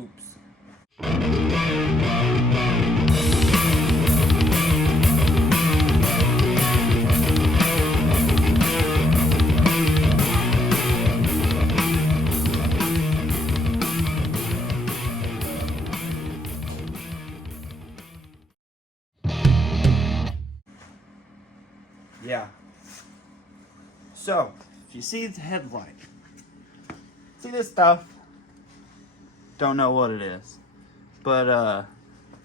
Oops. Yeah. So, if you see the headlight, see this stuff? Don't know what it is, but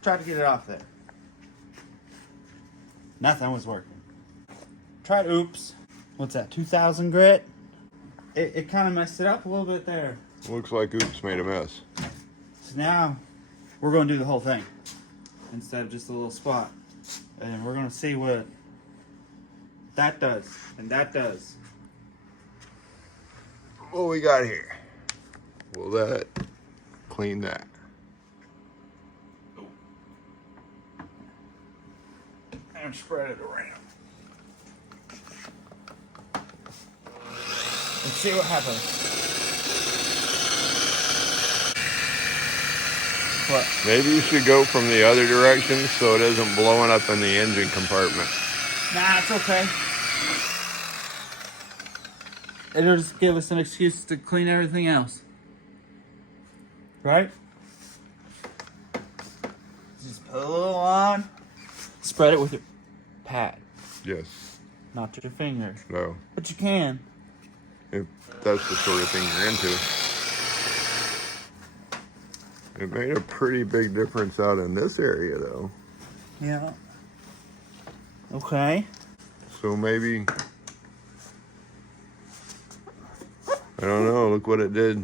try to get it off there. Nothing was working. Tried oops. What's that? 2000 grit. It kind of messed it up a little bit there. Looks like oops made a mess. So now we're going to do the whole thing instead of just a little spot, and we're going to see what that does and that does. What we got here? Will that clean that? And spread it around. Let's see what happens. What? Maybe you should go from the other direction so it isn't blowing up in the engine compartment. Nah, it's okay. It'll just give us an excuse to clean everything else. Right? Just put a little on. Spread it with your pad. Yes. Not your finger. No. But you can. If that's the sort of thing you're into. It made a pretty big difference out in this area, though. Yeah. Okay. So maybe... I don't know. Look what it did.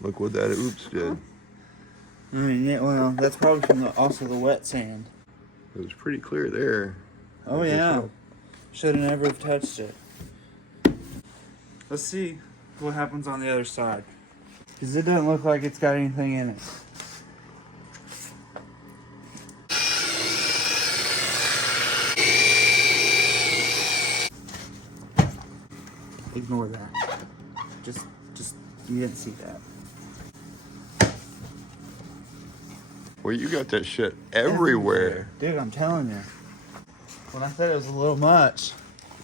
Look what that oops did. I mean, yeah, well, that's probably from also the wet sand. It was pretty clear there. Oh, yeah. Should have never have touched it. Let's see what happens on the other side. Because it doesn't look like it's got anything in it. Ignore that. Just, you didn't see that. Well, you got that shit everywhere. Dude, I'm telling you. When I said it was a little much.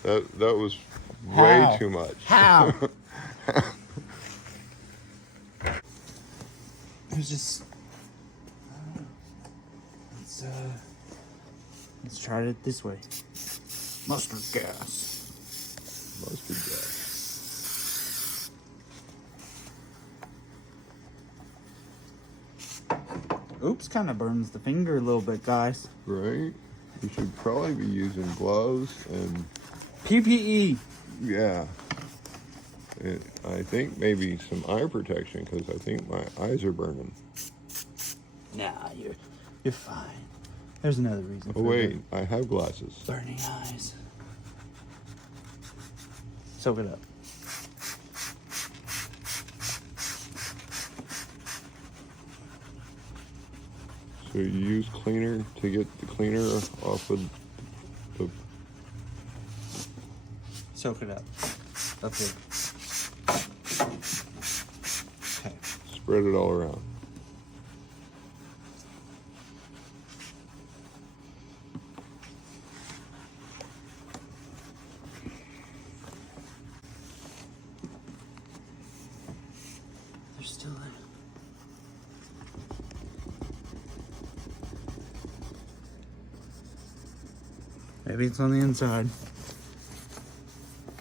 That was way too much. How? It was just... Let's try it this way. Mustard gas. Mustard gas. Oops, kind of burns the finger a little bit, guys. Right? You should probably be using gloves and... PPE. Yeah. I think maybe some eye protection, because I think my eyes are burning. Nah, you're fine. There's another reason. Oh, wait. I have glasses. Burning eyes. Soak it up. So you use cleaner to get the cleaner off of the... Soak it up. Up here. Okay. Spread it all around. There's still there. Maybe it's on the inside.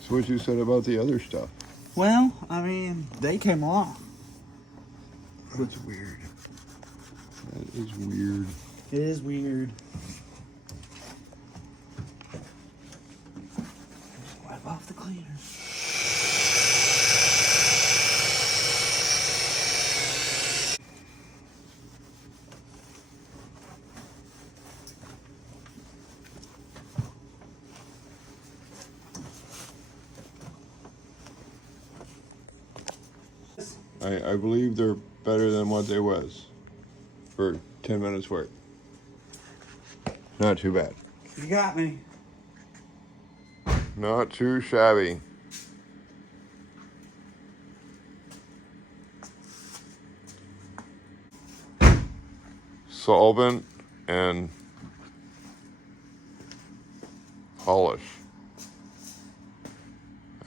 So what you said about the other stuff? Well, I mean, they came along. That's weird. That is weird. It is weird. Wipe off the cleaner. I believe they're better than what they was for 10 minutes work. Not too bad. You got me. Not too shabby. solvent and polish,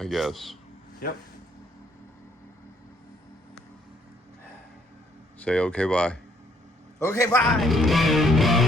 I guess. Yep. Say okay, bye. Okay, bye.